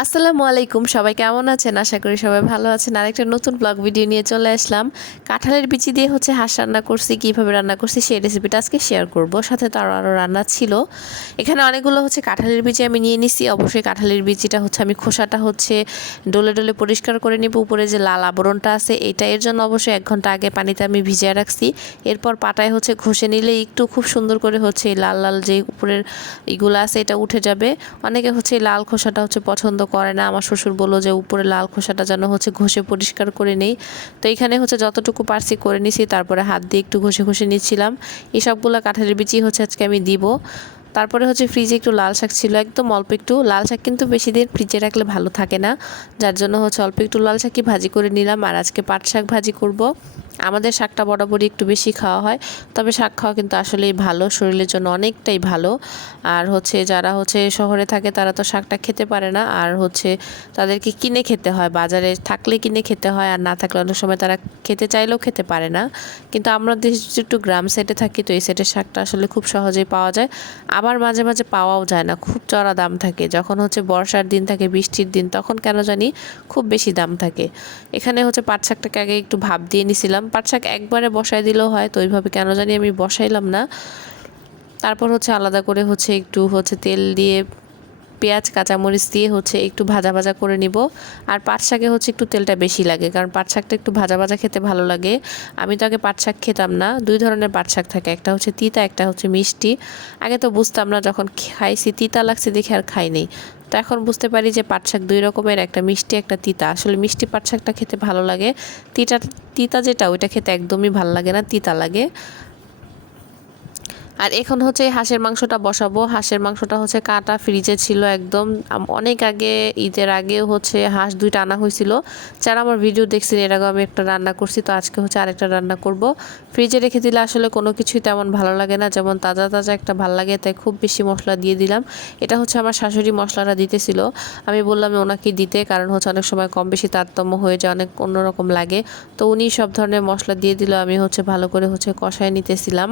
আসসালামু আলাইকুম, সবাই কেমন আছেন? আশা করি সবাই ভালো আছেন। আরেকটা নতুন ব্লগ ভিডিও নিয়ে চলে আসলাম। কাঁঠালের বিচি দিয়ে হচ্ছে হাঁস রান্না করছি, কীভাবে রান্না করছি সেই রেসিপিটা আজকে শেয়ার করব। সাথে তো আরও আরও রান্না ছিল। এখানে অনেকগুলো হচ্ছে কাঁঠালের বিচি আমি নিয়ে নিছি। অবশ্যই কাঁঠালের বিচিটা হচ্ছে আমি খোসাটা হচ্ছে ডলে ডলে পরিষ্কার করে নিব। উপরে যে লাল আবরণটা আছে, এটা এর জন্য অবশ্যই এক ঘণ্টা আগে পানিতে আমি ভিজিয়ে রাখছি। এরপর পাটায় হচ্ছে ঘষে নিলে একটু খুব সুন্দর করে হচ্ছে লাল লাল যে উপরের ইগুলো আছে, এটা উঠে যাবে। অনেকে হচ্ছে লাল খোসাটা হচ্ছে পছন্দ করে না। আমার শ্বশুর বলল যে, উপরে লাল খোসাটা যেন হচ্ছে ঘষে পরিষ্কার করে নেই। তো এখানে হচ্ছে যতটুকু পারছি করে নিছি। তারপরে হাত দিয়ে একটু ঘষে ঘষে নিচ্ছিলাম। এসবগুলো কাঁঠালের বিচি হচ্ছে আজকে আমি দিব। তারপরে হচ্ছে ফ্রিজে একটু লাল শাক ছিল, একদম অল্প একটু। লাল শাক কিন্তু বেশি দিন ফ্রিজে রাখলে ভালো থাকে না। যার জন্য হচ্ছে অল্প একটু লাল শাকই ভাজি করে নিলাম। আর আজকে পাট শাক ভাজি করব। আমাদের শাকটা বরাবরই একটু বেশি খাওয়া হয়। তবে শাক খাওয়া কিন্তু আসলেই ভালো, শরীরের জন্য অনেকটাই ভালো। আর হচ্ছে যারা হচ্ছে শহরে থাকে, তারা তো শাকটা খেতে পারে না। আর হচ্ছে তাদেরকে কিনে খেতে হয়। বাজারে থাকলে কিনে খেতে হয়। আর না থাকলে অনেক সময় তারা খেতে চাইলেও খেতে পারে না। কিন্তু আমরা দেশ একটু গ্রাম সাইডে থাকি, তো এই সাইডের শাকটা আসলে খুব সহজেই পাওয়া যায়। আবার মাঝে মাঝে পাওয়াও যায় না, খুব চড়া দাম থাকে। যখন হচ্ছে বর্ষার দিন থাকে, বৃষ্টির দিন, তখন কেন জানি খুব বেশি দাম থাকে। এখানে হচ্ছে পাট শাকটাকে আগে একটু ভাব দিয়ে নিছিলাম। পাট শাক একবারে বসাই দিলেও হয়, তো ওইভাবে কেন জানি আমি বসাইলাম না। তারপর হচ্ছে আলাদা করে হচ্ছে একটু হচ্ছে তেল দিয়ে পেঁয়াজ, কাঁচামরিচ দিয়ে হচ্ছে একটু ভাজা ভাজা করে নিব। আর পাট শাকে হচ্ছে একটু তেলটা বেশি লাগে, কারণ পাট শাকটা একটু ভাজা ভাজা খেতে ভালো লাগে। আমি তো আগে পাট শাক খেতাম না, দুই ধরনের পাট শাক থাকে, একটা হচ্ছে তিতা, একটা হচ্ছে মিষ্টি। আগে তো বুঝতাম না, যখন খাইছি তিতা লাগছে দেখে আর খাইনি তো এখন বুঝতে পারি যে পাট শাক দুই রকমের, একটা মিষ্টি, একটা তিতা। আসলে মিষ্টি পাট শাকটা খেতে ভালো লাগে। তিতা তিতা যেটা, ওইটা খেতে একদমই ভালো লাগে না, তিতা লাগে। আর এখন হচ্ছে হাঁসের মাংসটা বসাবো। হাঁসের মাংসটা হচ্ছে কাটা ফ্রিজে ছিল একদম। অনেক আগে, ঈদের আগেও হচ্ছে হাঁস দুইটা আনা হয়েছিল। যারা আমার ভিডিও দেখছেন, এর আগে আমি একটা রান্না করছি, তো আজকে হচ্ছে আরেকটা রান্না করব। ফ্রিজে রেখে দিলে আসলে কোনো কিছুই তেমন ভালো লাগে না, যেমন তাজা তাজা একটা ভালো লাগে, তাই খুব বেশি মশলা দিয়ে দিলাম। এটা হচ্ছে আমার শাশুড়ি মশলাটা দিতেছিল। আমি বললাম ওনাকে দিতে। কারণ হচ্ছে অনেক সময় কম বেশি তারতম্য হয়ে যায়, অনেক অন্যরকম লাগে। তো উনি সব ধরনের মশলা দিয়ে দিল, আমি হচ্ছে ভালো করে হচ্ছে কষায় নিতেছিলাম।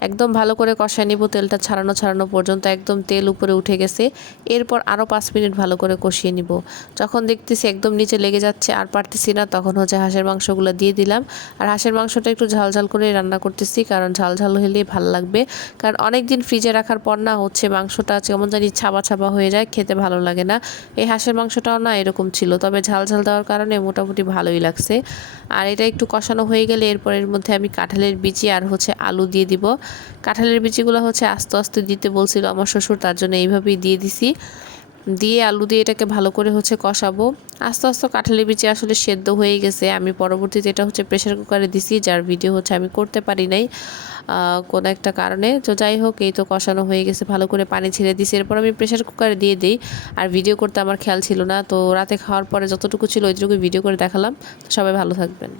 একদম ভালো করে কষায় নিব, তেলটা ছাড়ানো ছাড়ানো পর্যন্ত একদম তেল উপরে উঠে গেছে। এরপর আরও পাঁচ মিনিট ভালো করে কষিয়ে নিব। যখন দেখতেছি একদম নিচে লেগে যাচ্ছে আর পারতেছি না, তখন হচ্ছে হাঁসের মাংসগুলো দিয়ে দিলাম। আর হাঁসের মাংসটা একটু ঝাল ঝাল করে রান্না করতেছি, কারণ ঝাল ঝাল হলেই ভালো লাগবে। কারণ অনেক দিন ফ্রিজে রাখার পর না হচ্ছে মাংসটা কেমন জানি ছাবা ছাবা হয়ে যায়, খেতে ভালো লাগে না। এই হাঁসের মাংসটাও না এরকম ছিল, তবে ঝাল ঝাল দেওয়ার কারণে মোটামুটি ভালোই লাগছে। আর এটা একটু কষানো হয়ে গেলে এরপর এর মধ্যে আমি কাঁঠালের বিচি আর হচ্ছে আলু দিয়ে দিব। কাঁঠালের বিচিগুলো হচ্ছে আস্তে আস্তে দিতে বলছিল আমার শ্বশুর, তার জন্য এইভাবেই দিয়ে দিছি। দিয়ে আলু দিয়ে এটাকে ভালো করে হচ্ছে কষাবো। আস্তে আস্তে কাঁঠালের বিচি আসলে সেদ্ধ হয়ে গেছে। আমি পরবর্তীতে এটা হচ্ছে প্রেশার কুকারে দিছি, যার ভিডিও হচ্ছে আমি করতে পারি নাই কোনো একটা কারণে। তো যাই হোক, এই তো কষানো হয়ে গেছে, ভালো করে পানি ছেড়ে দিছি। এরপর আমি প্রেশার কুকারে দিয়ে দিই। আর ভিডিও করতে আমার খেয়াল ছিল না। তো রাতে খাওয়ার পরে যতটুকু ছিল ওইটুকু ভিডিও করে দেখালাম। সবাই ভালো থাকবেন।